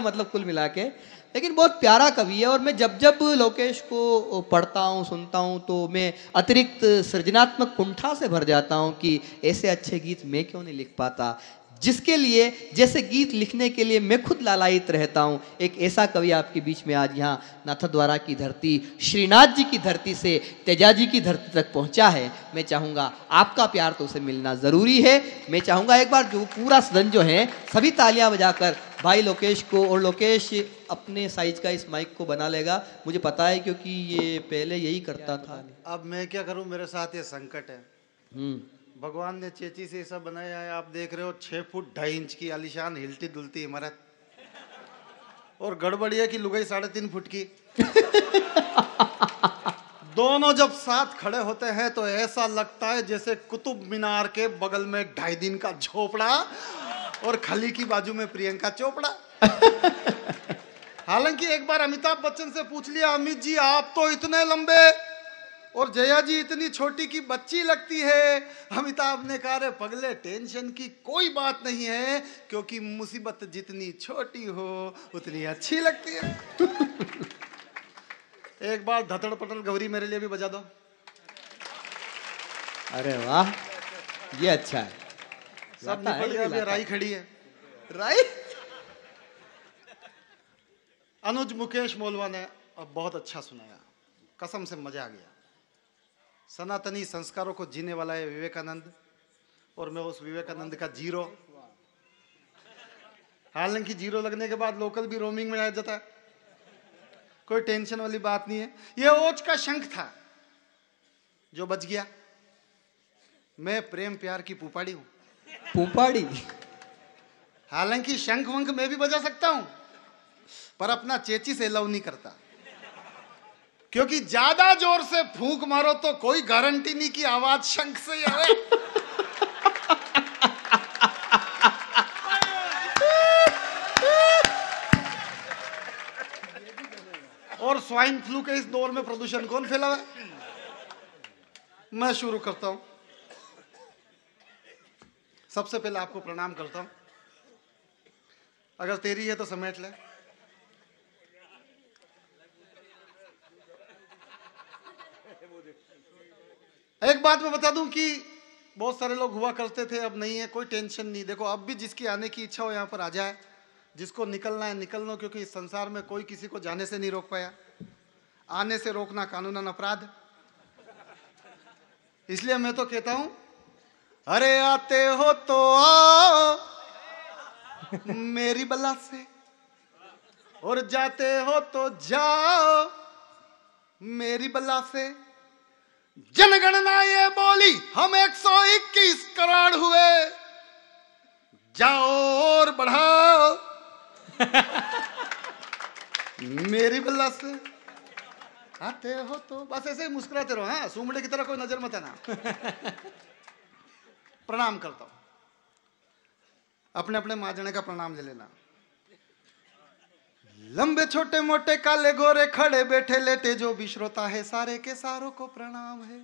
मतलब कुल मिला के। लेकिन बहुत प्यारा कवि है और मैं जब जब लोकेश को पढ़ता हूँ सुनता हूँ तो मैं अतिरिक्त सृजनात्मक कुंठा से भर जाता हूँ कि ऐसे अच्छे गीत मैं क्यों नहीं लिख पाता, जिसके लिए जैसे गीत लिखने के लिए मैं खुद लालायित रहता हूँ। एक ऐसा कवि आपके बीच में आज यहाँ नाथद्वारा की धरती, श्रीनाथ जी की धरती से तेजाजी की धरती तक पहुँचा है। मैं चाहूँगा आपका प्यार तो उसे मिलना ज़रूरी है। मैं चाहूँगा एक बार जो पूरा सदन जो है सभी तालियां बजाकर भाई लोकेश को, और लोकेश अपने साइज का इस माइक को बना लेगा, मुझे पता है क्योंकि ये पहले यही करता था। अब मैं क्या करूं, मेरे साथ ये संकट है। भगवान ने चेची से ऐसा बनाया है, आप देख रहे हो 6 फुट 2.5 इंच की आलीशान हिलती डुलती इमारत, और गड़बड़ी है कि लुगाई 3.5 फुट की। दोनों जब साथ खड़े होते हैं तो ऐसा लगता है जैसे कुतुब मीनार के बगल में 2.5 दिन का झोपड़ा और खली की बाजू में प्रियंका चोपड़ा। हालांकि एक बार अमिताभ बच्चन से पूछ लिया, अमित जी आप तो इतने लंबे और जया जी इतनी छोटी की बच्ची लगती है। अमिताभ ने कहा, रे पगले टेंशन की कोई बात नहीं है, क्योंकि मुसीबत जितनी छोटी हो उतनी अच्छी लगती है। एक बार धतड़ पटड़ गौरी मेरे लिए भी बजा दो। अरे वाह, ये अच्छा है। सब निपट गया, अभी राई खड़ी है। राई अनुज मुकेश मोलवा ने अब बहुत अच्छा सुनाया, कसम से मजा आ गया। सनातनी संस्कारों को जीने वाला है विवेकानंद, और मैं उस विवेकानंद का जीरो। हालांकि जीरो लगने के बाद लोकल भी रोमिंग में आ जाता है, कोई टेंशन वाली बात नहीं है। ये ओच का शंख था जो बच गया। मैं प्रेम प्यार की पुपाड़ी हूं। पुपाड़ी? हालांकि शंख वंख मैं भी बजा सकता हूं, पर अपना चेची से लव नहीं करता, क्योंकि ज्यादा जोर से फूंक मारो तो कोई गारंटी नहीं कि आवाज शंख से ही आए। और स्वाइन फ्लू के इस दौर में प्रदूषण कौन फैलावे? मैं शुरू करता हूं। सबसे पहले आपको प्रणाम करता हूं। अगर तेरी है तो समेट ले। एक बात मैं बता दूं कि बहुत सारे लोग हुआ करते थे, अब नहीं है, कोई टेंशन नहीं। देखो, अब भी जिसकी आने की इच्छा हो यहाँ पर आ जाए, जिसको निकलना है निकल लो, क्योंकि इस संसार में कोई किसी को जाने से नहीं रोक पाया। आने से रोकना कानूनन अपराध। इसलिए मैं तो कहता हूं, अरे आते हो तो आओ मेरी बला से, और जाते हो तो जाओ मेरी बला से। जनगणना ये बोली हम 121 करोड़ हुए, जाओ और बढ़ाओ मेरी बल्ला से। आते हो तो बस ऐसे ही मुस्कुराते रहो। हाँ, सूमड़े की तरह कोई नजर मत आना। प्रणाम करता हूं। अपने अपने माजने का प्रणाम ले लेना। लंबे छोटे मोटे काले गोरे खड़े बैठे लेटे जो भी श्रोता है, सारे के सारों को प्रणाम है।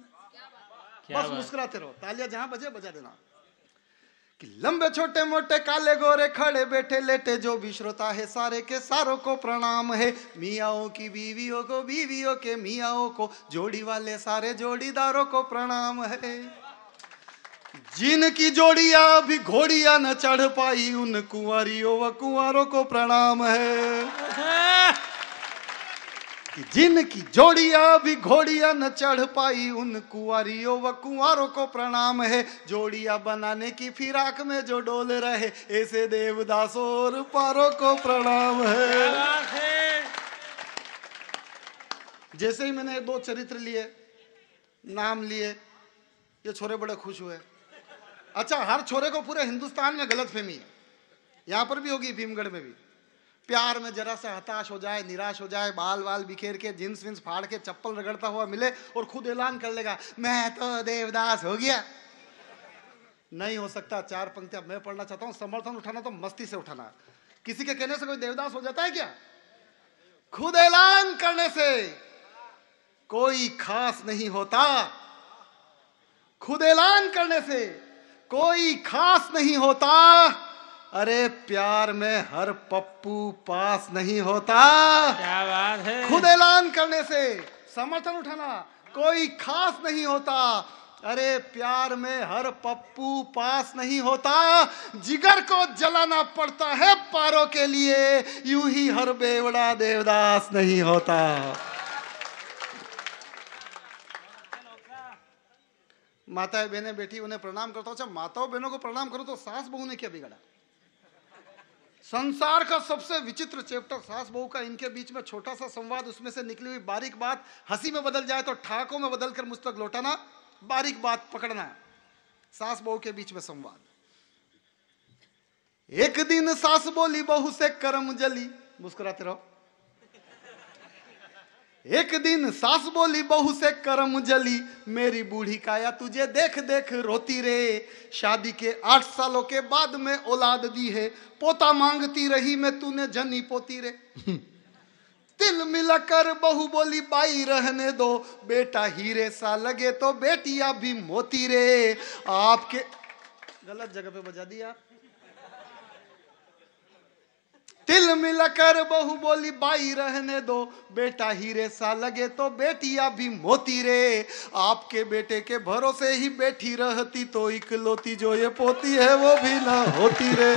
बस मुस्कुराते रहो, तालियां जहां बजे बजा देना। कि लंबे छोटे मोटे काले गोरे खड़े बैठे लेटे जो भी श्रोता है, सारे के सारों को प्रणाम है। मियाओं की बीवियों को, बीवियों के मियाओं को, जोड़ी वाले सारे जोड़ीदारों को प्रणाम है। जिनकी जोड़ियां भी घोड़ियां न चढ़ पाई, उन कुंवारियों व कुंवारों को प्रणाम है। जिनकी जोड़ियां भी घोड़ियां न चढ़ पाई, उन कुंवारियों व कुंवारों को प्रणाम है। जोड़ियां बनाने की फिराक में जो डोल रहे, ऐसे देवदासों और पारों को प्रणाम है। जैसे ही मैंने 2 चरित्र लिए, नाम लिए, ये छोरे बड़े खुश हुए। अच्छा, हर छोरे को पूरे हिंदुस्तान में गलतफहमी है, यहां पर भी होगी, भीमगढ़ में भी। प्यार में जरा सा हताश हो जाए, निराश हो जाए, बाल बाल बिखेर के, जींस विंस फाड़ के, चप्पल रगड़ता हुआ मिले और खुद ऐलान कर लेगा, मैं तो देवदास हो गया। नहीं हो सकता। 4 पंक्तियां मैं पढ़ना चाहता हूं। समर्थन उठाना तो मस्ती से उठाना। किसी के कहने से कोई देवदास हो जाता है क्या? खुद ऐलान करने से कोई खास नहीं होता। खुद ऐलान करने से कोई खास नहीं होता। अरे प्यार में हर पप्पू पास नहीं होता। क्या बात है। खुद ऐलान करने से समर्थन उठाना कोई खास नहीं होता। अरे प्यार में हर पप्पू पास नहीं होता, जिगर को जलाना पड़ता है पारों के लिए, यूं ही हर बेवड़ा देवदास नहीं होता। माताएं बहनें बेटी उन्हें प्रणाम करता हूं। अच्छा, माताओं बहनों को प्रणाम करो तो सास बहू ने क्या बिगाड़ा? संसार का सबसे विचित्र चैप्टर सास बहू का, इनके बीच में छोटा सा संवाद, उसमें से निकली हुई बारीक बात हंसी में बदल जाए तो ठाकों में बदलकर मुझ तक लौटाना, बारीक बात पकड़ना। सास बहू के बीच में संवाद। एक दिन सास बोली बहू से करम जली, मुस्कुराते रहो। एक दिन सास बोली बहू से करम जली, मेरी बूढ़ी काया तुझे देख देख रोती रे, शादी के 8 सालों के बाद में औलाद दी है, पोता मांगती रही मैं तूने जनी पोती रे। तिल मिलाकर बहू बोली बाई रहने दो, बेटा हीरे सा लगे तो बेटियां भी मोती रे। आपके गलत जगह पे बजा दिया। तिल मिलाकर बहू बोली बाई रहने दो, बेटा हीरे सा लगे तो बेटियां भी मोती रे। आपके बेटे के भरोसे ही बैठी रहती तो इकलौती जो ये पोती है वो भी ना होती रे।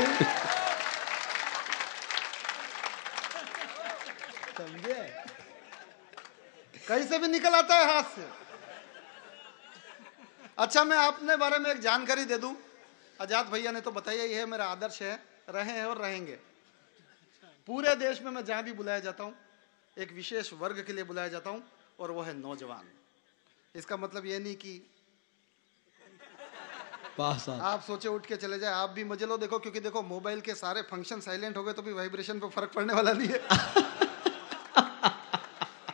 समझे? कहीं से भी निकल आता है हाथ से। अच्छा, मैं अपने बारे में एक जानकारी दे दूं। आजाद भैया ने तो बताया ही है, मेरा आदर्श है, रहे हैं और रहेंगे। पूरे देश में मैं जहां भी बुलाया जाता हूं, एक विशेष वर्ग के लिए बुलाया जाता हूं, और वो है नौजवान। इसका मतलब ये नहीं कि आप सोचे उठ के चले जाए, आप भी मजे लो। देखो, क्योंकि देखो मोबाइल के सारे फंक्शन साइलेंट हो गए तो भी वाइब्रेशन पे फर्क पड़ने वाला नहीं है।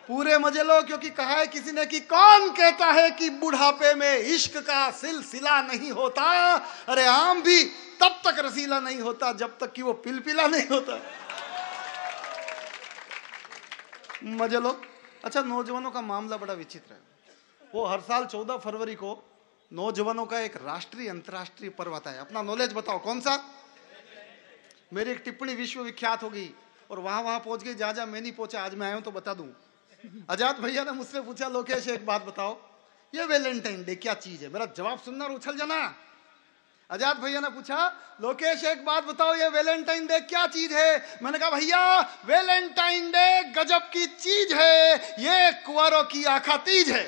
पूरे मजे लो, क्योंकि कहा है किसी ने कि कौन कहता है कि बुढ़ापे में इश्क का सिलसिला नहीं होता। अरे आम भी तब तक रसीला नहीं होता जब तक कि वो पिलपिला नहीं होता। मजे लो। अच्छा, नौजवानों का मामला बड़ा विचित्र है। वो हर साल 14 फरवरी को नौजवानों का एक राष्ट्रीय अंतर्राष्ट्रीय पर्व आता है। अपना नॉलेज बताओ कौन सा? मेरी एक टिप्पणी विश्व विख्यात हो गई और वहां पहुंच गई जहां जहां मैं नहीं पहुंचा। आज मैं आया हूं तो बता दूं। आजाद भैया ने मुझसे पूछा, लोकेश एक बात बताओ, ये वैलेंटाइन डे क्या चीज है? मेरा जवाब सुनना और उछल जाना। आजाद भैया ने पूछा, लोकेश एक बात बताओ, ये वैलेंटाइन डे क्या चीज है? मैंने कहा, भैया वैलेंटाइन डे गजब की चीज है, ये कुंवारों की आखा तीज है।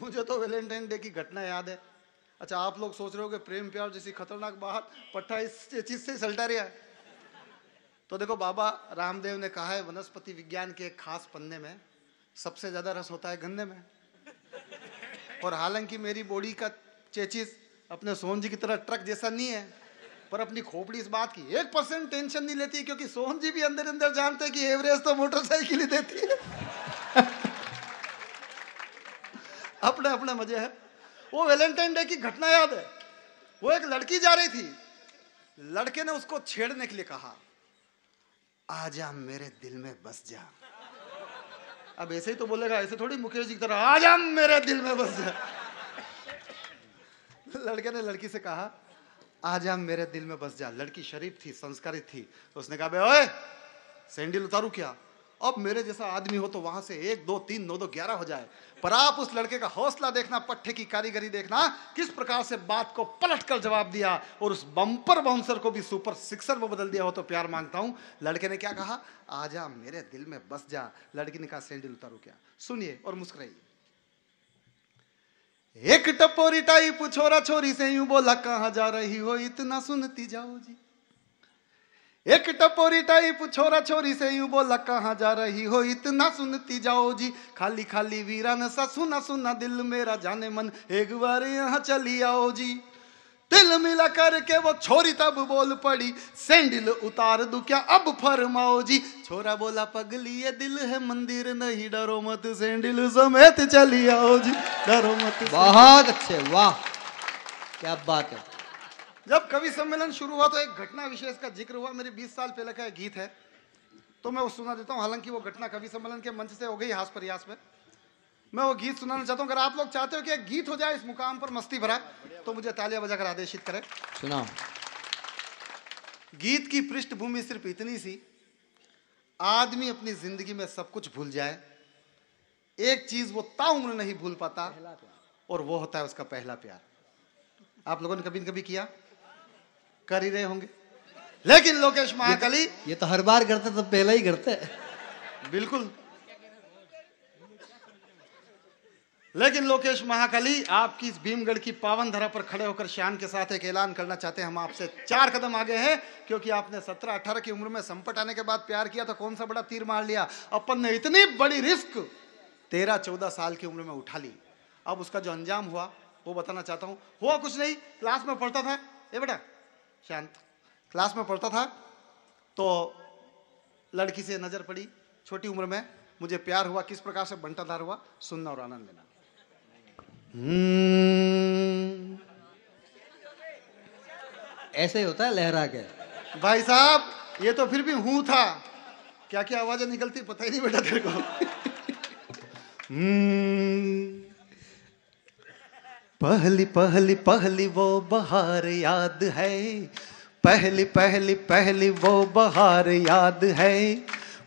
मुझे तो वैलेंटाइन डे की घटना याद है। अच्छा, आप लोग सोच रहे हो कि प्रेम प्यार जैसी खतरनाक बात पट्टा इस चीज से सलटा रहा है। तो देखो, बाबा रामदेव ने कहा है वनस्पति विज्ञान के एक खास पन्ने में सबसे ज्यादा रस होता है गन्ने में। और हालांकि मेरी बॉडी का चेचिस अपने सोहन जी की तरह ट्रक जैसा नहीं है, पर अपनी खोपड़ी इस बात की 1% टेंशन नहीं लेती, क्योंकि सोहन जी भी अंदर अंदर जानते हैं कि एवरेज तो मोटरसाइकिल ही देती है। अपने अपने मजे है। वो वैलेंटाइन डे की घटना याद है। वो एक लड़की जा रही थी, लड़के ने उसको छेड़ने के लिए कहा, आजा मेरे दिल में बस जा। अब ऐसे ही तो बोलेगा, ऐसे थोड़ी मुकेश जी की तरह आजा मेरे दिल में बस जा। लड़के ने लड़की से कहा, आजा मेरे दिल में बस जा। लड़की शरीफ थी, संस्कारित थी। तो उसने कहा, बे ओए सैंडल उतारू क्या? अब मेरे जैसा आदमी हो तो वहां से 1 2 3 9 2 11 हो जाए। पर आप उस लड़के का हौसला देखना, पट्टे की कारीगरी देखना, किस प्रकार से बात को पलट कर जवाब दिया और उस बम्पर बाउंसर को भी सुपर सिक्सर में बदल दिया। हो तो प्यार मांगता हूं। लड़के ने क्या कहा? आजा मेरे दिल में बस जा। लड़की ने कहा, सैंडल उतारू क्या? सुनिए और मुस्कुराइए। एक टपोरी टाइप छोरा छोरी से यूं बोला, कहां जा रही हो इतना सुनती जाओ जी। एक टपोरी टाइप छोरा छोरी से यूं बोला, कहां जा रही हो इतना सुनती जाओ जी। खाली खाली वीरान सा सुना सुना दिल मेरा जाने मन, एक बार यहाँ चली आओ जी। दिल मिला करके वो छोरी तब बोल पड़ी, सैंडल उतार दूं क्या अब फरमाओ जी। छोरा बोला, पगली ये दिल है मंदिर नहीं, डरो मत सैंडल समेत चली आओ जी, डरो मत। बहुत अच्छे, वाह क्या बात है। जब कवि सम्मेलन शुरू हुआ तो एक घटना विशेष का जिक्र हुआ। मेरे 20 साल पहले का एक गीत है, तो मैं वो सुना देता हूँ। हालांकि वो घटना कवि सम्मेलन के मंच से हो गई हास प्रयास में। मैं वो गीत सुनाना चाहता हूँ। अगर आप लोग चाहते हो कि एक गीत हो जाए इस मुकाम पर मस्ती भरा, तो मुझे तालियां बजाकर आदेशित करें। सुनाओ। गीत की पृष्ठभूमि सिर्फ इतनी सी, आदमी अपनी जिंदगी में सब कुछ भूल जाए, एक चीज वो ताउम्र नहीं भूल पाता, और वो होता है उसका पहला प्यार। आप लोगों ने कभी न कभी किया, कर ही रहे होंगे। लेकिन लोकेश महाकाली, ये तो हर बार करते तो पहला ही करते। बिल्कुल। लेकिन लोकेश महाकाली, आपकी इस भीमगढ़ की पावन धरा पर खड़े होकर शान के साथ एक ऐलान करना चाहते हैं। हम आपसे 4 कदम आगे हैं, क्योंकि आपने 17-18 की उम्र में संपट आने के बाद प्यार किया तो कौन सा बड़ा तीर मार लिया। अपन ने इतनी बड़ी रिस्क 13-14 साल की उम्र में उठा ली। अब उसका जो अंजाम हुआ वो बताना चाहता हूँ। हुआ कुछ नहीं, क्लास में पढ़ता था, ए बेटा शांत, क्लास में पढ़ता था तो लड़की से नजर पड़ी, छोटी उम्र में मुझे प्यार हुआ। किस प्रकार से बंटाधार हुआ, सुनना और आनंद लेना। ऐसे ही होता है लहरा के। भाई साहब, ये तो फिर भी हूं था, क्या क्या आवाजें निकलती पता ही नहीं बेटा तेरे को। पहली पहली पहली वो बहार याद है, पहली पहली पहली वो बहार याद है,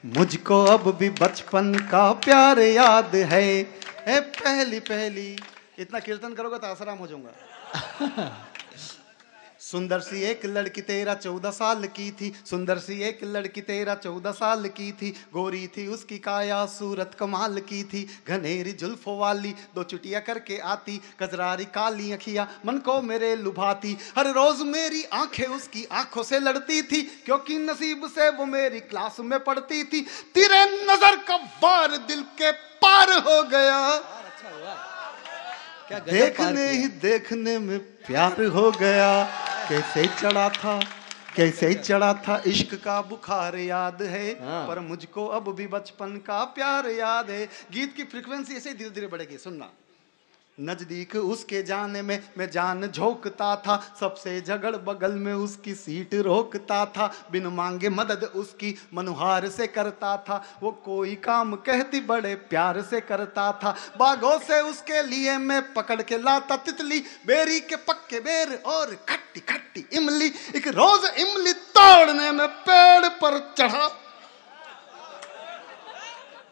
मुझको अब भी बचपन का प्यार याद है। ए पहली पहली, इतना कीर्तन करोगे तो आसाराम हो जाऊंगा। सुंदर सी एक लड़की 13-14 साल की थी, सुंदर सी एक लड़की 13-14 साल की थी, गोरी थी उसकी काया सूरत कमाल की थी, घनेरी जुल्फों वाली 2 चुटिया करके आती, कजरारी काली अखियां मन को मेरे लुभाती, हर रोज मेरी आंखें उसकी आंखों से लड़ती थी, क्योंकि नसीब से वो मेरी क्लास में पढ़ती थी। तेरे नजर का वार दिल के पार हो गया, क्या देखने ही देखने में प्यार हो गया। कैसे चढ़ा था, कैसे चढ़ा था इश्क का बुखार याद है, पर मुझको अब भी बचपन का प्यार याद है। गीत की फ्रीक्वेंसी ऐसे धीरे धीरे बढ़ेगी, सुनना। नजदीक उसके जाने में मैं जान झोंकता था, सबसे झगड़ बगल में उसकी सीट रोकता था, बिन मांगे मदद उसकी मनुहार से करता था, वो कोई काम कहती बड़े प्यार से करता था, बागों से उसके लिए मैं पकड़ के लाता तितली, बेरी के पक्के बेर और खट्टी खट्टी इमली, एक रोज इमली तोड़ने में पेड़ पर चढ़ा,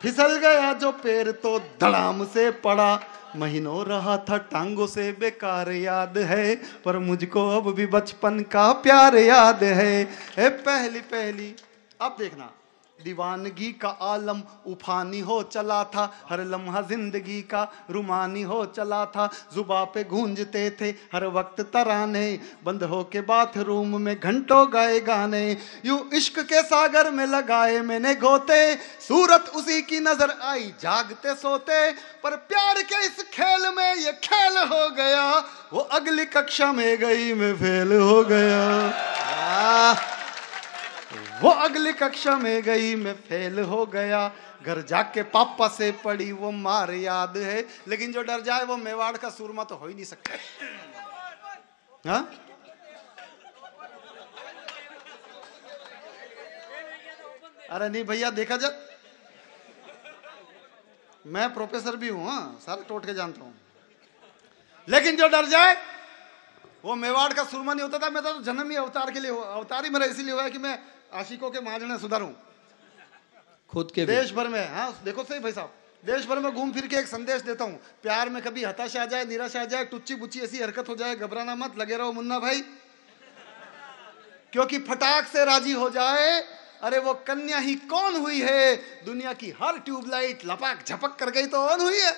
फिसल गया जो पेड़ तो धड़ाम से पड़ा, महीनों रहा था टांगों से बेकार याद है, पर मुझको अब भी बचपन का प्यार याद है। ए पहली पहली, अब देखना, दीवानगी का आलम उफानी हो चला था, हर लम्हा जिंदगी का रुमानी हो चला था, जुबा पे गूंजते थे हर वक्त तराने, बंद हो के बाथरूम में घंटों गाए गाने, यूं इश्क के सागर में लगाए मैंने गोते, सूरत उसी की नजर आई जागते सोते, पर प्यार के इस खेल में ये खेल हो गया, वो अगली कक्षा में गई मैं फेल हो गया, वो अगली कक्षा में गई मैं फेल हो गया, घर जाके पापा से पड़ी वो मार याद है, लेकिन जो डर जाए वो मेवाड़ का सूरमा तो हो ही नहीं सकता। हाँ? अरे नहीं भैया, देखा जा, मैं प्रोफेसर भी हूं, हाँ, सारे टोट के जानता हूं, लेकिन जो डर जाए वो मेवाड़ का सूरमा नहीं होता था। मैं तो जन्म ही अवतार के लिए, अवतार ही मेरा इसीलिए हुआ है कि मैं आशिकों के माजने सुधारूं खुद के देश भर में। हाँ देखो सही भाई साहब, देश भर में घूम फिर के एक संदेश देता हूं, प्यार में कभी हताशा आ जाए, निराशा आ जाए, टुच्ची बुच्ची ऐसी हरकत हो जाए, घबराना मत, लगे रहो मुन्ना भाई, क्योंकि फटाक से राजी हो जाए, अरे वो कन्या ही कौन हुई है, दुनिया की हर ट्यूबलाइट लपक झपक कर गई तो ऑन हुई है,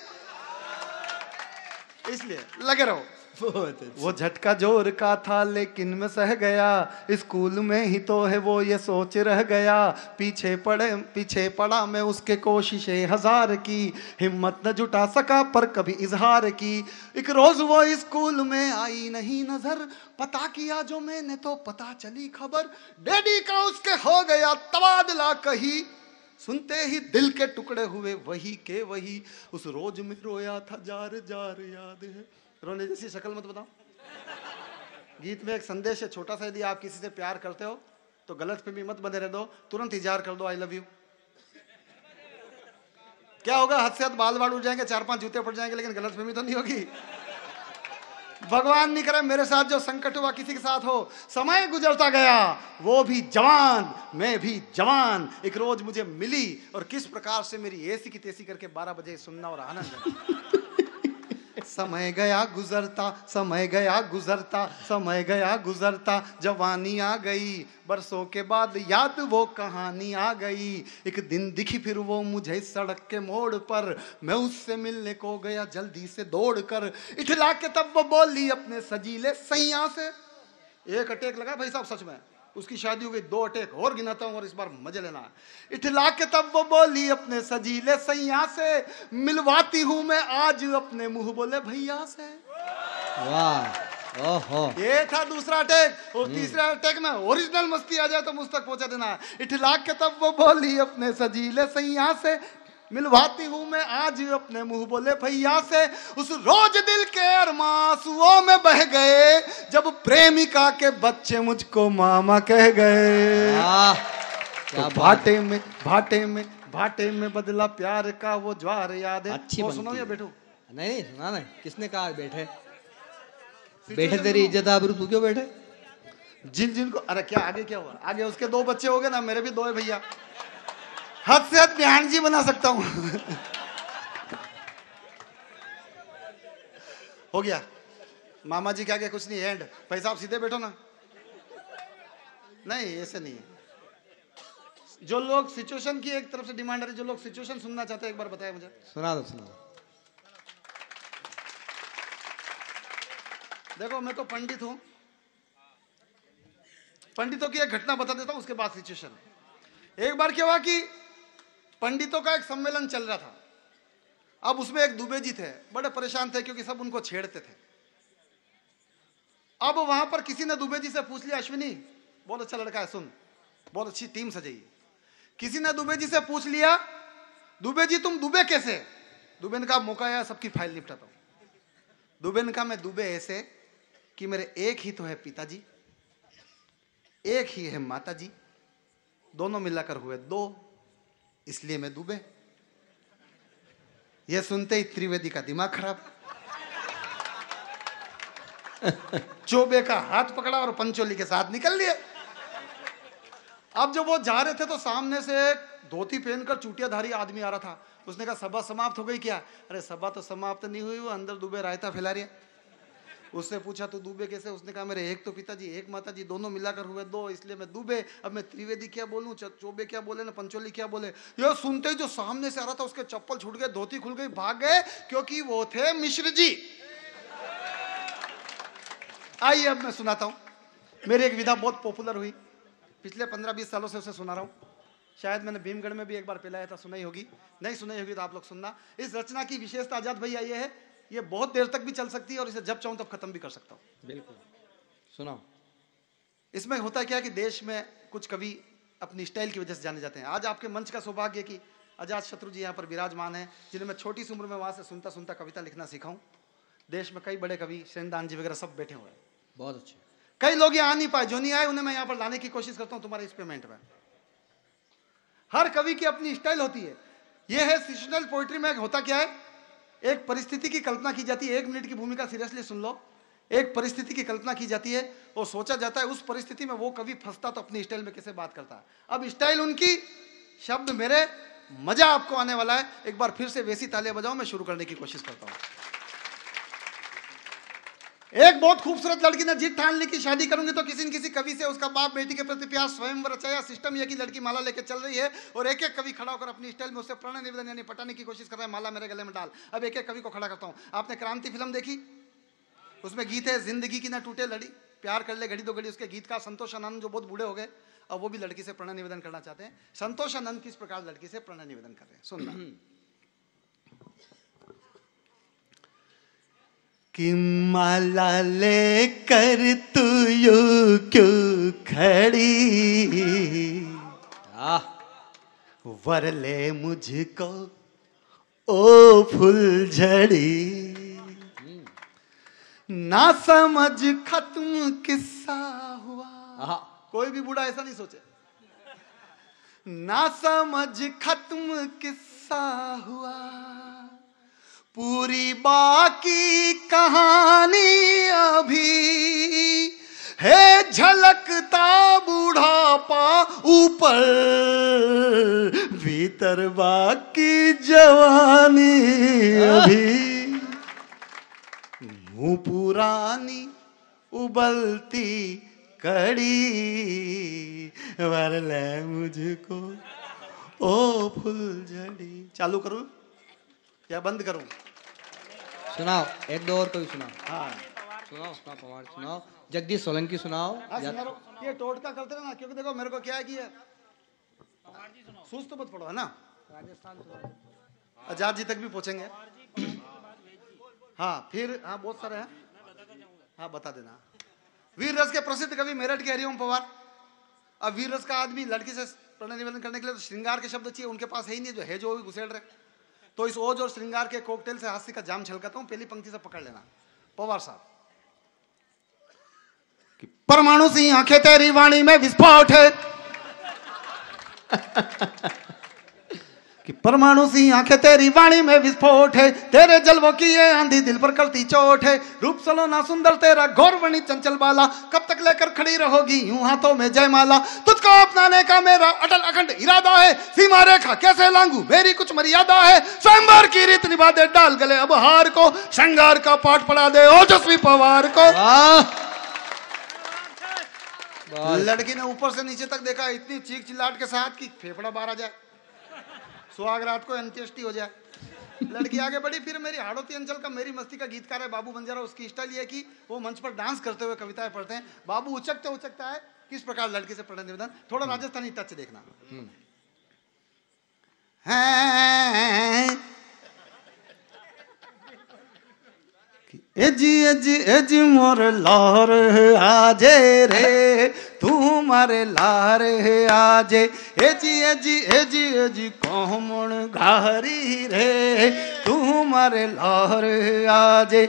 इसलिए लगे रहो। वो झटका जोर का था लेकिन मैं सह गया, स्कूल में ही तो है वो ये सोच रह गया, पीछे पड़ा मैं उसके कोशिशें हजार की, हिम्मत न जुटा सका पर कभी इजहार की, एक रोज वो स्कूल में आई नहीं नजर, पता किया जो मैंने तो पता चली खबर, डैडी का उसके हो गया तबादला कहीं, सुनते ही दिल के टुकड़े हुए वही के वही, उस रोज में रोया था जार जार याद है। रोने जैसी शक्ल मत बताओ। गीत में एक संदेश है छोटा सा, यदि आप किसी से प्यार करते हो तो गलत फहमी मत बने रह दो, तुरंत इजहार कर दो आई लव यू। क्या होगा, हद से हद बाल बाल उड़ जाएंगे, 4-5 जूते पड़ जाएंगे, लेकिन गलतफहमी तो नहीं होगी। भगवान नहीं करे मेरे साथ जो संकट हुआ किसी के साथ हो। समय गुजरता गया, वो भी जवान, मैं भी जवान। एक रोज मुझे मिली और किस प्रकार से मेरी ऐसी की तैसी करके 12 बजे सुनना और आनंद। समय गया गुजरता, समय गया गुजरता, समय गया गुजरता, जवानी आ गई, बरसों के बाद याद वो कहानी आ गई। एक दिन दिखी फिर वो मुझे सड़क के मोड़ पर, मैं उससे मिलने को गया जल्दी से दौड़ कर। इठला के तब वो बोली अपने सजीले सैया से। एक अटैक लगा भाई साहब, सच में उसकी शादी हो गई, 2 अटैक और गिनाता हूं और इस बार मजे लेना है। इठला के तब वो बोली अपने सजीले सैया से, मिलवाती हूं मैं आज अपने मुंह बोले भैया से। वाह, ओहो, ये था दूसरा अटैक। और तीसरा अटैक में ओरिजिनल मस्ती आ जाए तो मुझ तक पहुंचा देना। इठला के तब वो बोली अपने सजीले सैया से, मिलवाती हूं मैं आज अपने मुंह बोले भैया से। उस रोज दिल के अरमासुओं में बह गए, जब प्रेमिका के बच्चे मुझको मामा कह गए। तो भाटे में बदला प्यार का वो ज्वार याद है। अच्छी वो बनती सुनो या है। बैठो? नहीं सुना नहीं, किसने कहा बैठे? बैठे तेरी इज्जत आबरू, तू क्यों बैठे? जिन जिनको, अरे क्या आगे क्या हुआ, आगे उसके 2 बच्चे हो गए ना, मेरे भी 2 है भैया। हद से हद बिहान जी बना सकता हूं। हो गया मामा जी के आगे कुछ नहीं, एंड। भाई साहब सीधे बैठो ना। नहीं ऐसे नहीं है। जो लोग सिचुएशन की एक तरफ से डिमांड है, जो लोग सिचुएशन सुनना चाहते हैं एक बार बताए मुझे। सुना दो, सुना दो। देखो मैं तो पंडित हूं, पंडितों की एक घटना बता देता हूं, उसके बाद सिचुएशन। एक बार क्या हुआ कि पंडितों का एक सम्मेलन चल रहा था। अब उसमें एक दुबे जी थे, बड़े परेशान थे क्योंकि सब उनको छेड़ते थे। अब वहां पर किसी ने दुबे जी से पूछ लिया, अश्विनी बहुत अच्छा लड़का है, सुन बहुत अच्छी टीम सजाई। किसी ने दुबे जी से पूछ लिया, दुबे जी तुम दुबे कैसे? दुबे ने कहा मौका आया सबकी फाइल निपटाता हूं। दुबे ने कहा मैं दुबे ऐसे कि मेरे एक ही तो है पिताजी, एक ही है माताजी, दोनों मिलाकर हुए 2, इसलिए मैं दुबे। यह सुनते ही त्रिवेदी का दिमाग खराब। चोबे का हाथ पकड़ा और पंचोली के साथ निकल लिए। अब जब वो जा रहे थे तो सामने से एक धोती पहनकर चूटियाधारी आदमी आ रहा था। उसने कहा सभा समाप्त हो गई क्या? अरे सभा तो समाप्त नहीं हुई, वो अंदर दुबे रायता फैला रही है। उससे पूछा तू दुबे कैसे? उसने कहा मेरे एक तो पिताजी एक माताजी, दोनों मिलाकर हुए 2, इसलिए मैं दुबे। अब मैं त्रिवेदी क्या बोलूं, चोबे क्या बोले ना पंचोली क्या बोले। ये सुनते ही जो सामने से आ रहा था उसके चप्पल छूट गए, धोती खुल गई, भाग गए, क्योंकि वो थे मिश्र जी। आइए अब मैं सुनाता हूं। मेरी एक विधा बहुत पॉपुलर हुई, पिछले 15-20 सालों से उसे सुना रहा हूं। शायद मैंने भीमगढ़ में भी एक बार पिलाया था, सुनाई होगी, नहीं सुनाई होगी तो आप लोग सुनना। इस रचना की विशेषता आजाद भैया ये है, ये बहुत देर तक भी चल सकती है और इसे जब चाहूं तब खत्म भी कर सकता हूं। बिल्कुल सुनाओ। इसमें होता क्या है कि देश में कुछ कवि अपनी स्टाइल की वजह से जाने जाते हैं। आज आपके मंच का सौभाग्य है कि अजात शत्रु जी यहाँ पर विराजमान है, जिन्हें मैं छोटी सी उम्र में वहां से सुनता सुनता कविता लिखना सीखा हूं। देश में कई बड़े कवि सेनदान जी वगैरह सब बैठे हुए हैं। बहुत अच्छे। कई लोग यहाँ आ नहीं पाए, जो नहीं आए उन्हें मैं यहाँ पर लाने की कोशिश करता हूँ तुम्हारे इस पेमेंट में। हर कवि की अपनी स्टाइल होती है। यह है सिचुएशनल पोइट्री में होता क्या है, एक परिस्थिति की कल्पना की जाती है। 1 मिनट की भूमिका सीरियसली सुन लो। एक परिस्थिति की कल्पना की जाती है और सोचा जाता है उस परिस्थिति में वो कवि फंसता तो अपनी स्टाइल में कैसे बात करता है। अब स्टाइल उनकी, शब्द मेरे, मजा आपको आने वाला है। एक बार फिर से वैसी तालियां बजाओ, मैं शुरू करने की कोशिश करता हूं। एक बहुत खूबसूरत लड़की ने जिद ठान ली कि शादी करूंगी तो किसी न किसी कवि से उसका बाप बेटी के प्रति प्यार स्वयं रचाया। सिस्टम यह कि लड़की माला लेकर चल रही है और एक एक कवि खड़ा होकर अपनी स्टाइल में उससे प्रणय निवेदन यानी पटाने की कोशिश कर रहा है, माला मेरे गले में डाल। अब एक एक कवि को खड़ा करता हूं। आपने क्रांति फिल्म देखी? उसमें गीत है जिंदगी की ना टूटे लड़ी, प्यार कर ले घड़ी दो घड़ी। उसके गीत का संतोष आनंद जो बहुत बूढ़े हो गए, अब वो भी लड़की से प्रणय निवेदन करना चाहते हैं। संतोष आनंद किस प्रकार लड़की से प्रणय निवेदन कर रहे हैं, सुनना। कि माला लेकर तू यूं क्यों खड़ी, वर ले मुझको ओ फुलझड़ी। ना समझ खत्म किस्सा हुआ। कोई भी बूढ़ा ऐसा नहीं सोचे। ना समझ खत्म किस्सा हुआ, पूरी बाकी कहानी अभी है, झलकता बुढ़ापा ऊपर, भीतर बाकी जवानी अभी, मुंह पुरानी उबलती कड़ी, वरले मुझको ओ फुलझड़ी। चालू करूं या बंद करूं? सुनाओ, एक दो और कोई सुनाओ। हाँ सुनाओ सुनाओ पवार सुनाओ, जगदीश सोलंकी सुनाओ। ये टोटका करते रहना, क्योंकि देखो मेरे को क्या है कि सूझ तो मत पड़ो, है ना। आजाद जी तक भी पहुंचेंगे। हाँ फिर, हाँ बहुत सारे हैं, हाँ बता देना। वीर रस के प्रसिद्ध कवि मेरठ के हरिओम पवार। अब वीर रस का आदमी लड़की से प्रणय निवेदन करने के लिए तो श्रृंगार के शब्द चाहिए, उनके पास है ही नहीं, जो है जो भी घुसेड़ रहे। तो इस ओज और श्रृंगार के कॉकटेल से हास्य का जाम छलकाता हूं। पहली पंक्ति से पकड़ लेना पवार साहब। परमाणु सी आंखें तेरी वाणी में विस्फोट है, कि परमाणु सी आंखें तेरी वाणी में विस्फोट है, तेरे जलवों की ये आंधी दिल पर करती चोट है, रूप सलोना सुंदर तेरा गौरवणी चंचल बाला, कब तक लेकर खड़ी रहोगी यूं हाथों में जयमाला, तुझको अपनाने का मेरा अटल अखंड इरादा है, सीमा रेखा कैसे लांघू मेरी कुछ मर्यादा है, स्वयंवर की रीत निभा दे डाल गले अब हार को, श्रृंगार का पाठ पढ़ा दे ओजस्वी पवार को। लड़की ने ऊपर से नीचे तक देखा, इतनी चीख चिल्लाहट के साथ कि फेफड़ा बाहर आ जाए, सुहाग रात को अंत्येष्टि हो जाए। लड़की आगे बढ़ी, फिर मेरी हाड़ोती अंचल का मेरी मस्ती का गीतकार है बाबू बंजारा, उसकी स्टाइल ये कि वो मंच पर डांस करते हुए कविताएं पढ़ते हैं। बाबू उचकता है किस प्रकार लड़की से प्रणय निवेदन, थोड़ा राजस्थानी टच देखना। एजी मोर लार आजे रे, तू मारे लार आजे, एजी कोमण घारी रे, तू मारे लार आजे।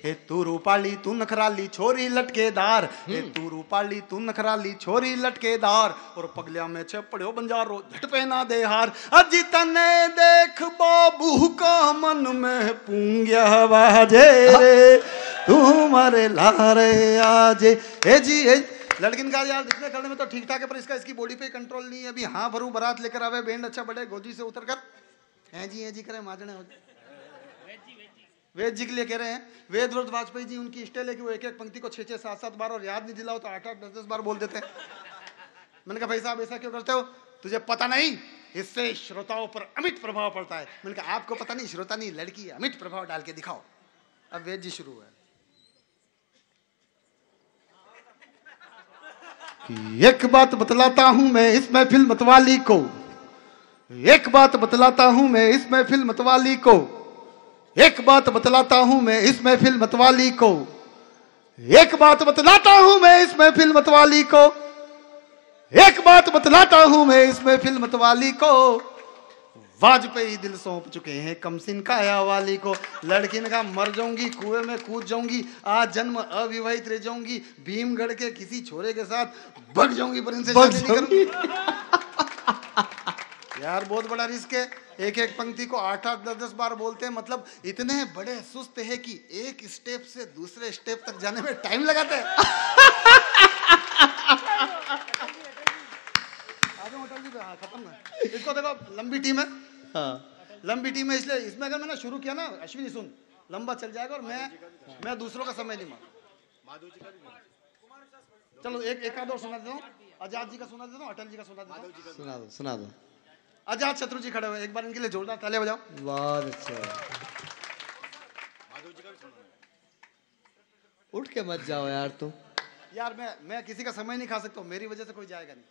हे तू रूपाली तू नखराली छोरी लटकेदार, हे तू रूपाली तू नखराली छोरी लटकेदार, और पगलिया में छे पड़ो बंजारो झट पहना दे हार, अजी तने देख बाबू का मन में पूंग्या बाजे रे, तू मारे लारे आजे। जी लड़किन का यार दिखने करने में तो ठीक ठाक है, पर इसका इसकी बॉडी पे कंट्रोल नहीं है। अभी हाँ भरू बारात लेकर आवे, बैंड अच्छा बढ़े, गोदी से उतर कर है जी करे माजने हो। वेद जी के लिए कह रहे हैं, वेद व्रत वाजपेयी जी उनकी स्टाइल है कि वो एक एक पंक्ति को 6-6, 7-7 बार, और याद नहीं दिलाओ तो 8-8, 10-10 बार बोल देते हैं। मैंने कहा भाई साहब ऐसा क्यों करते हो? तुझे पता नहीं इससे श्रोताओं पर अमिट प्रभाव पड़ता है। मैंने कहा आपको पता नहीं, श्रोता नहीं लड़की है, अमिट प्रभाव डाल के दिखाओ। अब वेद जी शुरू है कि एक बात बतलाता हूं मैं इस महफिल मतवाली को, एक बात बतलाता हूं मैं इस महफिल मतवाली को, एक बात बतलाता हूं मैं इस महफिल मतवाली को, एक बात बतलाता हूं मैं इस महफिल मतवाली को, एक बात बतलाता हूं मैं इस महफिल मतवाली को, वाजपेयी दिल सौंप चुके हैं कमसिन काया वाली को। लड़की ने कहा मर जाऊंगी, कुएं में कूद जाऊंगी, आज जन्म अविवाहित रह जाऊंगी, भीमगढ़ के किसी छोरे के साथ भग जाऊंगी, पर इनसे शादी नहीं करूंगी। यार बहुत बड़ा रिस्क है, एक एक पंक्ति को 8-8, 10-10 बार बोलते हैं, मतलब इतने बड़े सुस्त है कि एक स्टेप से दूसरे स्टेप तक जाने में टाइम लगाते हैं। खत्म है इसको, देखो लंबी टीम है। हाँ लंबी टीम है, इसलिए इसमें अगर मैंने शुरू किया ना अश्विनी सुन, लंबा चल जाएगा, और मैं दूसरों का समय नहीं मार। चलो एक आध और सुना देता हूँ, आजाद जी का सुना देता हूँ, अटल जी का सुना देता हूँ। सुना दो। आजाद शत्रु जी खड़े हुए, एक बार इनके लिए जोरदार तालियां बजाओ। बहुत अच्छा, उठ के मत जाओ यार तुम। यार मैं किसी का समय नहीं खा सकता, मेरी वजह से कोई जाएगा नहीं।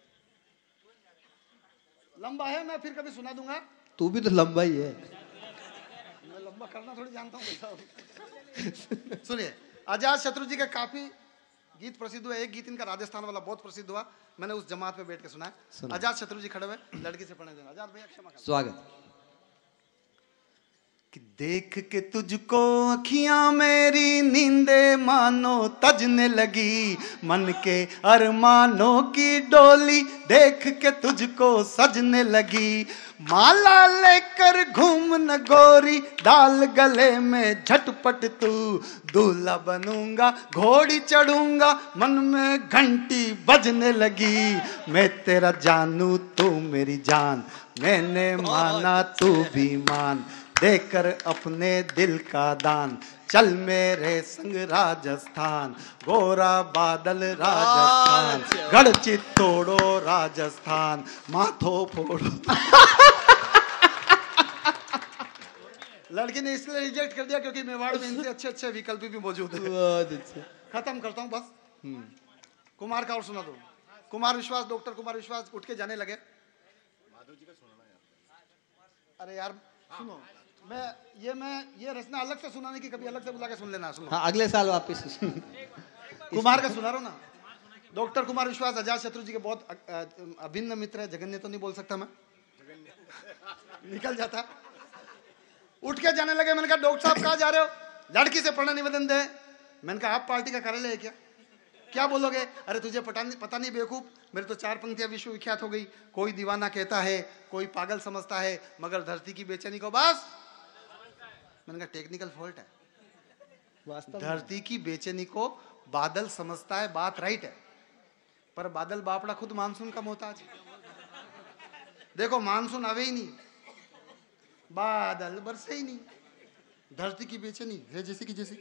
लंबा है, मैं फिर कभी सुना दूंगा। तू भी तो लंबा ही है। मैं लंबा करना थोड़ी जानता हूँ। सुनिए, आजाद शत्रु जी का काफी गीत प्रसिद्ध हुआ। एक गीत इनका राजस्थान वाला बहुत प्रसिद्ध हुआ, मैंने उस जमात में बैठ के सुना है। आजाद शत्रु जी खड़े हुए, लड़की से पढ़ने देना। आजाद भैया क्षमा करें। स्वागत। कि देख के तुझको अखियां मेरी नींदे मानो तजने लगी, मन के अरमानों की डोली देख के तुझको सजने लगी। माला लेकर घूम न गोरी डाल गले में झटपट तू, दूल्हा बनूंगा घोड़ी चढ़ूंगा मन में घंटी बजने लगी। मैं तेरा जानू तू मेरी जान, मैंने माना तू भी मान, देकर अपने दिल का दान, चल मेरे संग राजस्थान, गोरा बादल राजस्थान, गढ़ चित्तौड़ो राजस्थान, माथो फोड़ो। लड़की ने इसलिए रिजेक्ट कर दिया क्योंकि मेवाड़ में इनसे अच्छे अच्छे विकल्प भी मौजूद है। खत्म करता हूँ बस। कुमार का और सुना दो। कुमार विश्वास, डॉक्टर कुमार विश्वास उठ के जाने लगे। अरे यार सुनो, मैं ये रचना अलग से सुनाने की, कभी अलग से बुला के सुन लेना। सुनो हाँ, अगले साल वापस कुमार का सुना रहा हूं ना। डॉक्टर कुमार विश्वास अजात शत्रु जी के बहुत अभिन्न मित्र है। जगन्य तो नहीं बोल सकता मैं, निकल जाता। उठ के जाने लगे। मैंने कहा डॉक्टर साहब कहाँ जा रहे हो? लड़की से प्रणय निवेदन दे। मैंने कहा आप पार्टी का कार्यालय है क्या? क्या बोलोगे? अरे तुझे पता नहीं बेवकूफ, मेरे तो 4 पंक्तियां विश्व विख्यात हो गई। कोई दीवाना कहता है, कोई पागल समझता है, मगर धरती की बेचैनी को बस। मैंने कहा टेक्निकल फॉल्ट है, धरती की बेचैनी को बादल समझता है, बात राइट है, पर बादल बापड़ा खुद मानसून का मोहताज। देखो मानसून आवे ही नहीं, बादल बरसे ही नहीं, धरती की बेचैनी है जैसी की जैसी।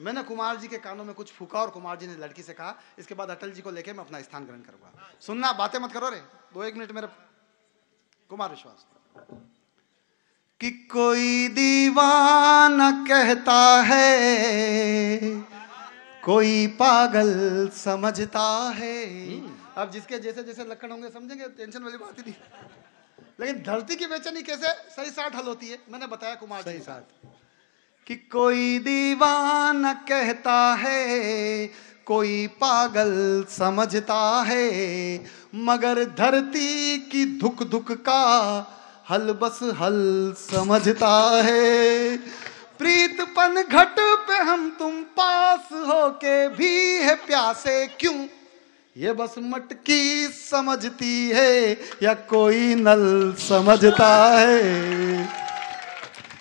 मैंने कुमार जी के कानों में कुछ फूका और कुमार जी ने लड़की से कहा इसके बाद अटल जी को लेके मैं अपना स्थान ग्रहण करूंगा। सुनना, बातें मत करो रे, 2-1 मिनट मेरे। कुमार विश्वास कि कोई दीवाना कहता है, कोई पागल समझता है। अब जिसके जैसे जैसे लक्षण होंगे समझेंगे, टेंशन वाली बात ही नहीं। लेकिन धरती की बेचैनी कैसे सही साठ हल होती है, मैंने बताया कुमार जी साथ। कि कोई दीवाना कहता है, कोई पागल समझता है, मगर धरती की धुक धुक का हल बस हल समझता है। प्रीतपन घट पे हम तुम पास होके भी है प्यासे क्यों, ये बस मटकी समझती है या कोई नल समझता है।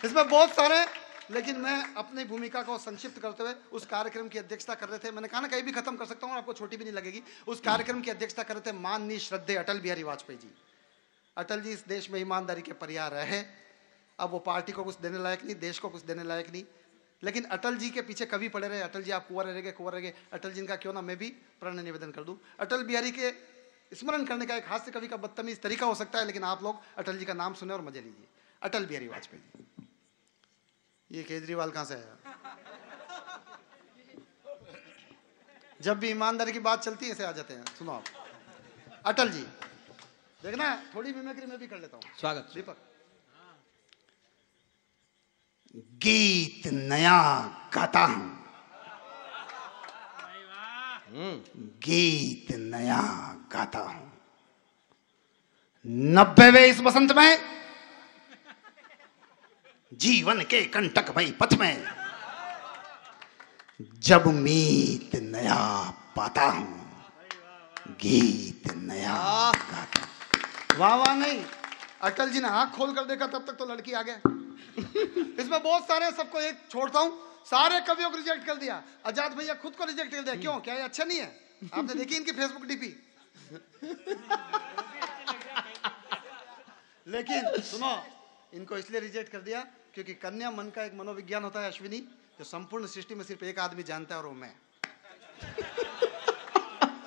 इसमें बहुत सारे, लेकिन मैं अपनी भूमिका को संक्षिप्त करते हुए उस कार्यक्रम की अध्यक्षता कर रहे थे। मैंने कहा ना कहीं भी खत्म कर सकता हूँ, आपको छोटी भी नहीं लगेगी। उस कार्यक्रम की अध्यक्षता कर रहे थे माननीय श्रद्धेय अटल बिहारी वाजपेयी जी। अटल जी इस देश में ईमानदारी के पर्याय रहे। अब वो पार्टी को कुछ देने लायक नहीं, देश को कुछ देने लायक नहीं, लेकिन अटल जी के पीछे कभी पड़े रहे। अटल जी आप कुंवर रह गए। अटल जी का क्यों ना मैं भी प्रण निवेदन कर दूं। अटल बिहारी के स्मरण करने का एक हास्य कवि का बदतमीज तरीका हो सकता है, लेकिन आप लोग अटल जी का नाम सुने और मजे लीजिए। अटल बिहारी वाजपेयी जी। ये केजरीवाल कहां से आया? जब भी ईमानदारी की बात चलती है ऐसे आ जाते हैं। सुनो आप, अटल जी देखना, थोड़ी मिमिक्री में भी कर लेता हूं। स्वागत। दीपक, गीत नया गाता हूं, गीत नया गाता हूं। 90वें इस बसंत में, जीवन के कंटकमयी पथ में, जब मीत नया पाता हूं, गीत नया गाता हूं। वाह वाह नहीं, अटल जी ने आंख खोल कर देखा तब तक तो लड़की आ गया। इसमें बहुत सारे, सबको एक छोड़ता हूं, सारे कवियों को रिजेक्ट कर दिया। आजाद भैया खुद को रिजेक्ट कर दिया। क्यों? क्या ये अच्छा नहीं है? आपने देखी इनकी फेसबुक डीपी? लेकिन सुनो, इनको इसलिए रिजेक्ट कर दिया क्योंकि कन्या मन का एक मनोविज्ञान होता है अश्विनी, जो संपूर्ण सृष्टि में सिर्फ एक आदमी जानता है और वो मैं।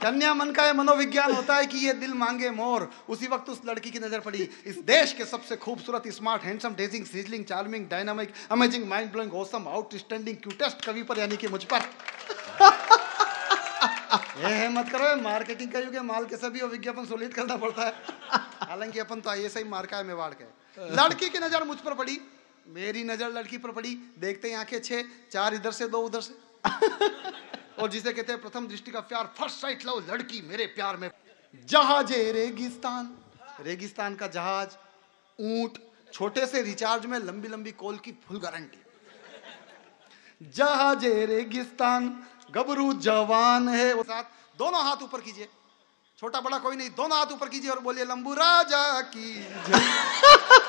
कन्या मन का ये मनोविज्ञान होता है कि ये दिल मांगे मोर। उसी वक्त उस लड़की की नजर पड़ी, इस देश के सबसे खूबसूरत, smart, handsome, dashing, sizzling, charming, dynamic, amazing, mind blowing, awesome, outstanding, cutest कवि पर, यानी कि मुझ पर। ये मत करो, मार्केटिंग का युग है, माल कैसा भी हो विज्ञापन सुलित करना पड़ता है। हालांकि अपन तो ऐसा ही मार्का है मेवाड़ के। लड़की की नजर मुझ पर पड़ी, मेरी नजर लड़की पर पड़ी। देखते ही आंखें 6, 4 इधर से 2 उधर से। और जिसे कहते हैं प्रथम दृष्टि का प्यार, फर्स्ट साइट लव, लड़की मेरे प्यार में। जहाजे रेगिस्तान, रेगिस्तान का जहाज, ऊंट, छोटे से रिचार्ज में लंबी लंबी कॉल की फुल गारंटी। जहाजे रेगिस्तान गबरू जवान है, वो साथ दोनों हाथ ऊपर कीजिए, छोटा बड़ा कोई नहीं, दोनों हाथ ऊपर कीजिए और बोलिए लंबू राजा की जय।